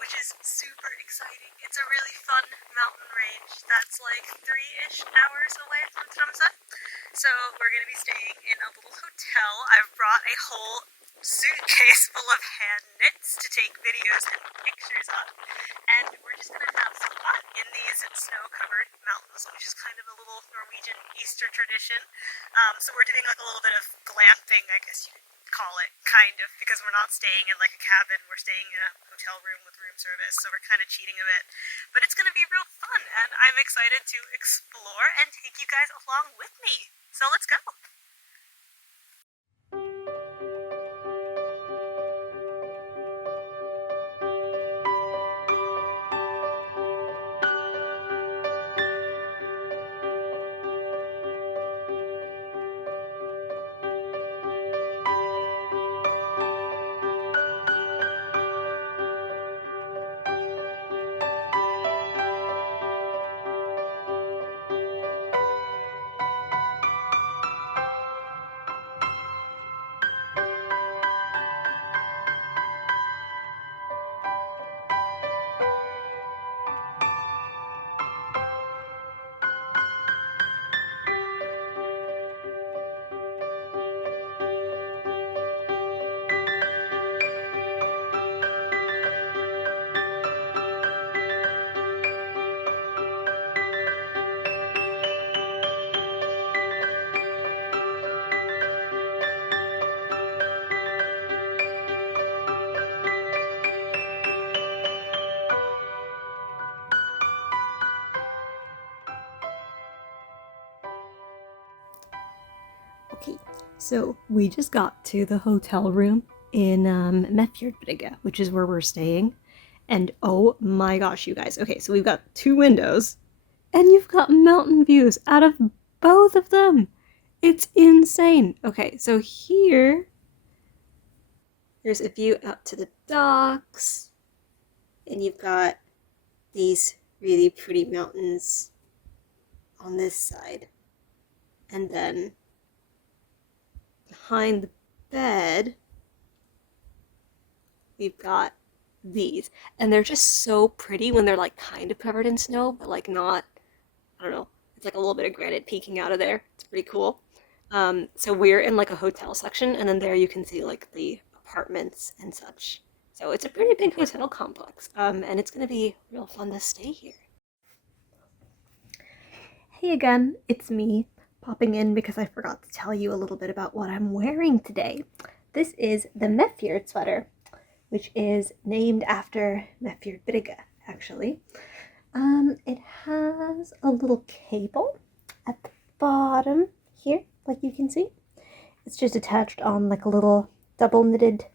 which is super exciting. It's a really fun mountain range that's like 3-ish hours away from Tromsø. So we're going to be staying in a little hotel. I've brought a whole suitcase full of hand knits to take videos and pictures of. And we're just going to have some fun in these snow-covered mountains, which is kind of a little Norwegian Easter tradition. So we're doing like a little bit of glamping, I guess you could call it, kind of, because we're not staying in like a cabin, we're staying in a hotel room with room service, so we're kind of cheating a bit. But it's going to be real fun, and I'm excited to explore and take you guys along with me. So let's go! Okay, so we just got to the hotel room in Mefjordbrygge, which is where we're staying. And oh my gosh, you guys. Okay, so we've got 2 windows, and you've got mountain views out of both of them. It's insane. Okay, so there's a view out to the docks, and you've got these really pretty mountains on this side. And then behind the bed, we've got these. And they're just so pretty when they're like kind of covered in snow, but like not, I don't know. It's like a little bit of granite peeking out of there. It's pretty cool. So we're in like a hotel section, and then there you can see like the apartments and such. So it's a pretty big hotel complex, and it's gonna be real fun to stay here. Hey again, it's me popping in because I forgot to tell you a little bit about what I'm wearing today. This is the Mefjord sweater, which is named after Mefjordbrygge, actually. It has a little cable at the bottom here, like you can see. It's just attached on like a little double knitted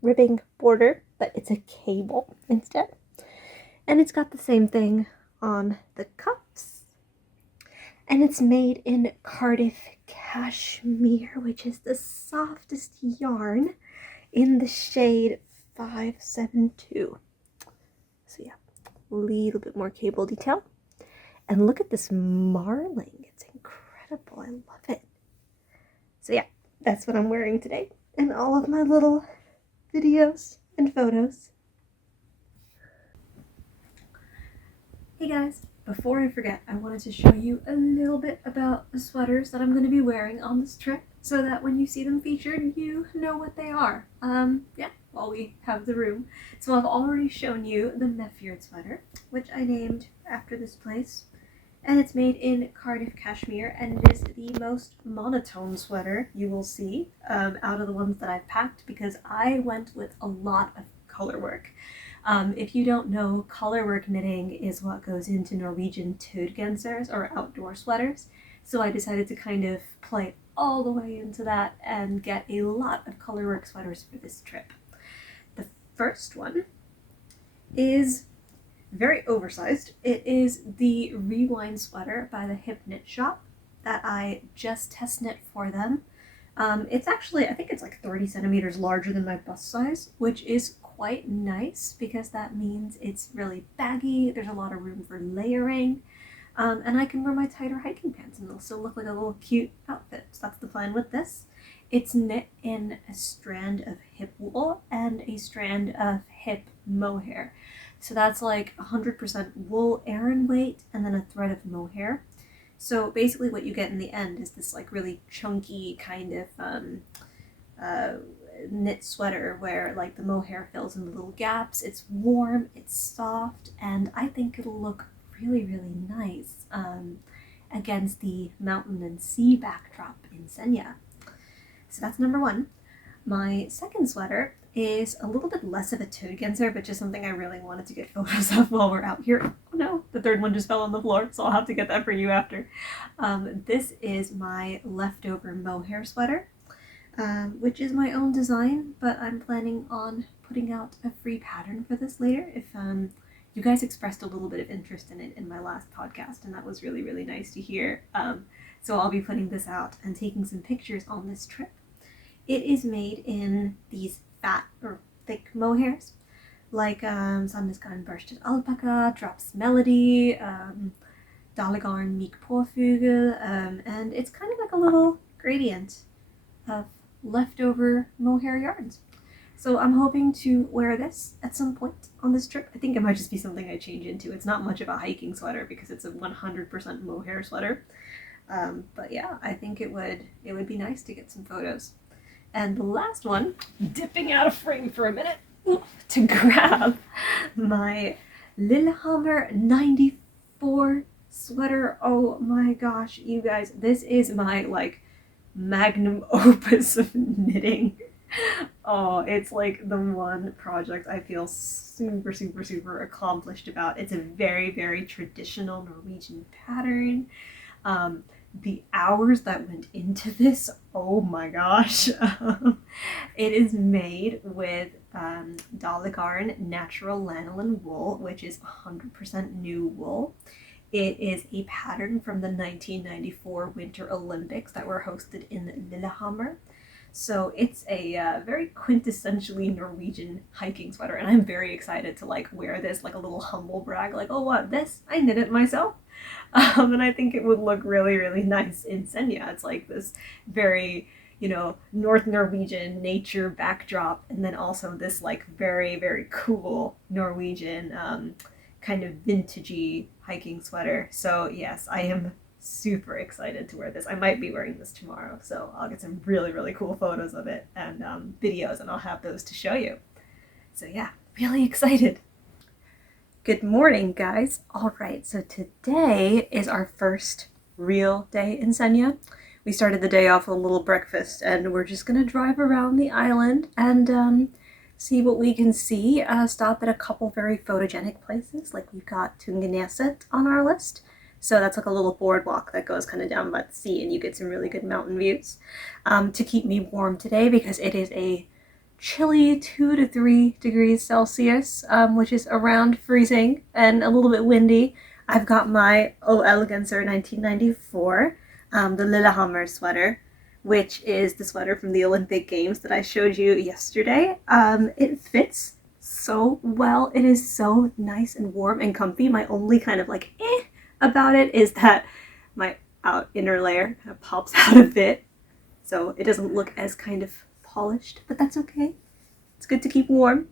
ribbing border, but it's a cable instead. And it's got the same thing on the cuffs. And it's made in Cardiff cashmere, which is the softest yarn, in the shade 572. So yeah, a little bit more cable detail. And look at this marling. It's incredible. I love it. So yeah, that's what I'm wearing today in all of my little videos and photos. Hey guys, before I forget, I wanted to show you a little bit about the sweaters that I'm going to be wearing on this trip, so that when you see them featured, you know what they are. Yeah, while we have the room. So I've already shown you the Mefjord sweater, which I named after this place. And it's made in Cardiff cashmere, and it is the most monotone sweater you will see out of the ones that I've packed, because I went with a lot of color work. If you don't know, colorwork knitting is what goes into Norwegian tødgensers, or outdoor sweaters. So I decided to kind of play all the way into that and get a lot of colorwork sweaters for this trip. The first one is very oversized. It is the Rewind sweater by the Hip Knit Shop that I just test knit for them. It's actually, I think it's like 30 centimeters larger than my bust size, which is quite nice because that means it's really baggy, there's a lot of room for layering, and I can wear my tighter hiking pants and it'll still look like a little cute outfit. So that's the plan with this. It's knit in a strand of hip wool and a strand of hip mohair. So that's like 100% wool Aran weight and then a thread of mohair. So basically what you get in the end is this like really chunky kind of knit sweater where like the mohair fills in the little gaps. It's warm, it's soft, and I think it'll look really, really nice against the mountain and sea backdrop in Senja. So that's number one. My second sweater is a little bit less of a toegenser, but just something I really wanted to get photos of while we're out here. Oh no, the third one just fell on the floor, so I'll have to get that for you after. This is my leftover mohair sweater, which is my own design, but I'm planning on putting out a free pattern for this later. If you guys expressed a little bit of interest in it in my last podcast, and that was really, really nice to hear. So I'll be putting this out and taking some pictures on this trip. It is made in these fat or thick mohairs, like Sandnesgarn Bursted Alpaca, Drops Melody, Dalegarn Meek Påfugel, and it's kind of like a little gradient of leftover mohair yarns. So I'm hoping to wear this at some point on this trip. I think it might just be something I change into. It's not much of a hiking sweater because it's a 100% mohair sweater. But yeah, I think it would be nice to get some photos. And the last one, dipping out of frame for a minute to grab my Lillehammer 94 sweater. Oh my gosh, you guys, this is my like magnum opus of knitting. Oh, it's like the one project I feel super, super, super accomplished about. It's a very, very traditional Norwegian pattern. The hours that went into this, oh my gosh. It is made with Dalegarn natural lanolin wool, which is 100% new wool. It is a pattern from the 1994 Winter Olympics that were hosted in Lillehammer. So it's a very quintessentially Norwegian hiking sweater, and I'm very excited to like wear this like a little humble brag, like, oh what, this, I knit it myself. And I think it would look really, really nice in Senja. It's like this very, North Norwegian nature backdrop, and then also this like very, very cool Norwegian kind of vintagey hiking sweater. So yes, I am super excited to wear this. I might be wearing this tomorrow, so I'll get some really, really cool photos of it and videos, and I'll have those to show you. So yeah, really excited. Good morning, guys. All right, so today is our first real day in Senja. We started the day off with a little breakfast, and we're just gonna drive around the island and see what we can see. Stop at a couple very photogenic places, like we've got Tungeneset on our list. So that's like a little boardwalk that goes kind of down by the sea, and you get some really good mountain views. To keep me warm today, because it is a chilly 2 to 3 degrees Celsius, which is around freezing and a little bit windy, I've got my O Elegancer 1994, the Lillehammer sweater, which is the sweater from the Olympic Games that I showed you yesterday. It fits so well. It is so nice and warm and comfy. My only kind of like about it is that my inner layer kind of pops out a bit, so it doesn't look as kind of polished, but that's okay. It's good to keep warm.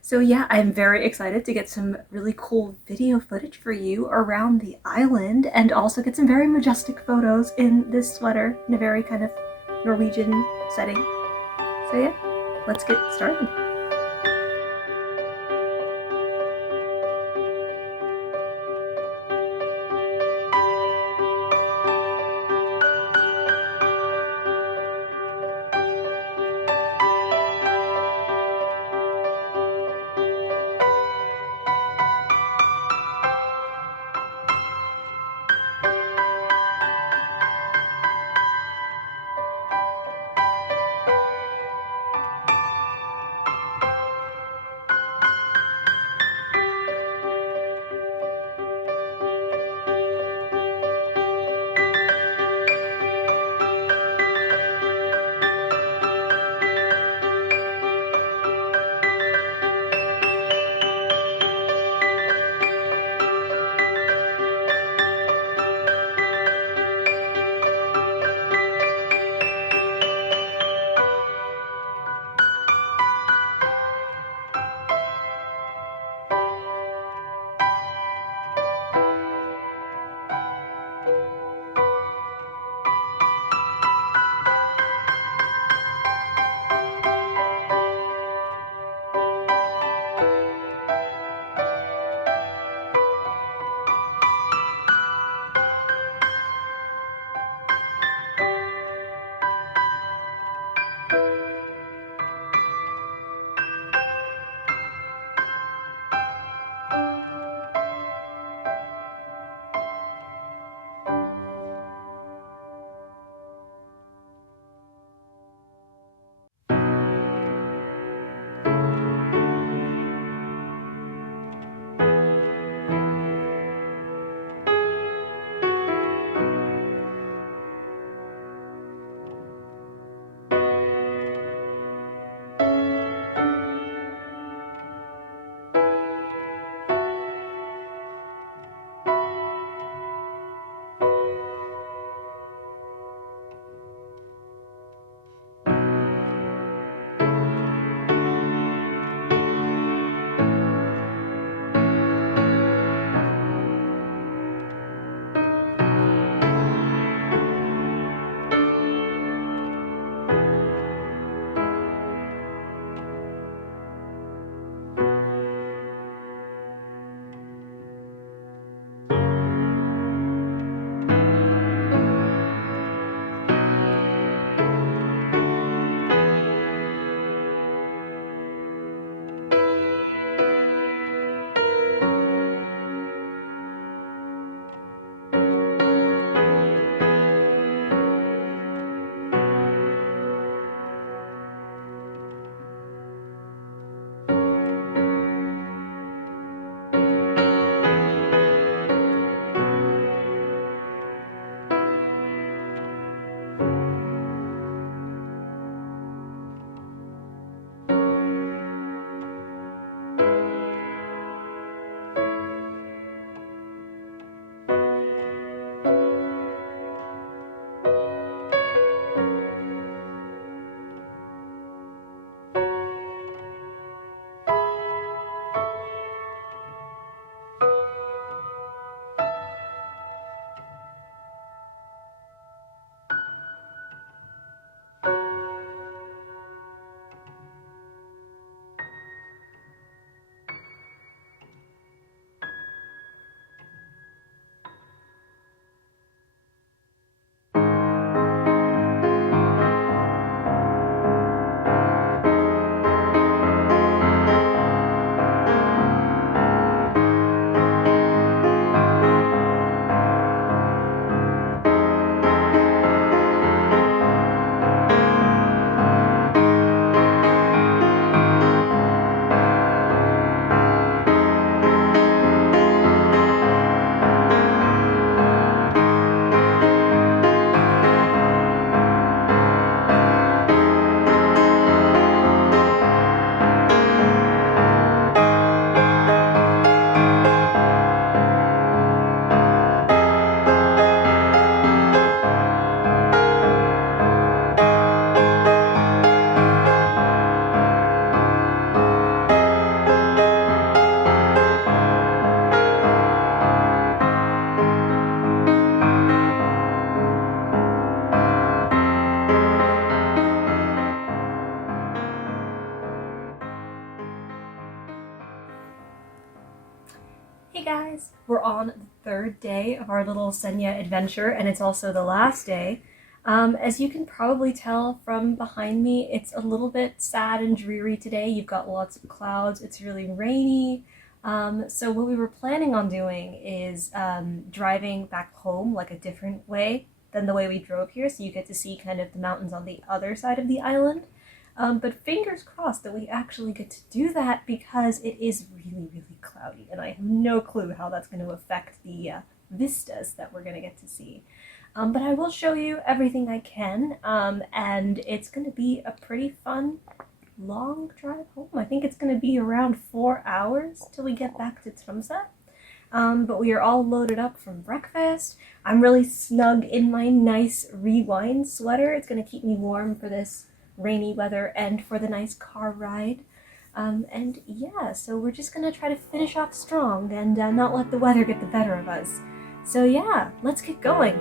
So yeah, I'm very excited to get some really cool video footage for you around the island, and also get some very majestic photos in this sweater in a very kind of Norwegian setting. So yeah, let's get started. We're on the third day of our little Senja adventure, and it's also the last day. As you can probably tell from behind me, it's a little bit sad and dreary today. You've got lots of clouds, it's really rainy. So what we were planning on doing is driving back home like a different way than the way we drove here, so you get to see kind of the mountains on the other side of the island. But fingers crossed that we actually get to do that because it is really, really cloudy, and I have no clue how that's going to affect the vistas that we're going to get to see. But I will show you everything I can, and it's going to be a pretty fun, long drive home. I think it's going to be around 4 hours till we get back to Tromsø. But we are all loaded up from breakfast. I'm really snug in my nice rewind sweater. It's going to keep me warm for this rainy weather and for the nice car ride. And yeah, so we're just gonna try to finish off strong and not let the weather get the better of us. So yeah, let's get going.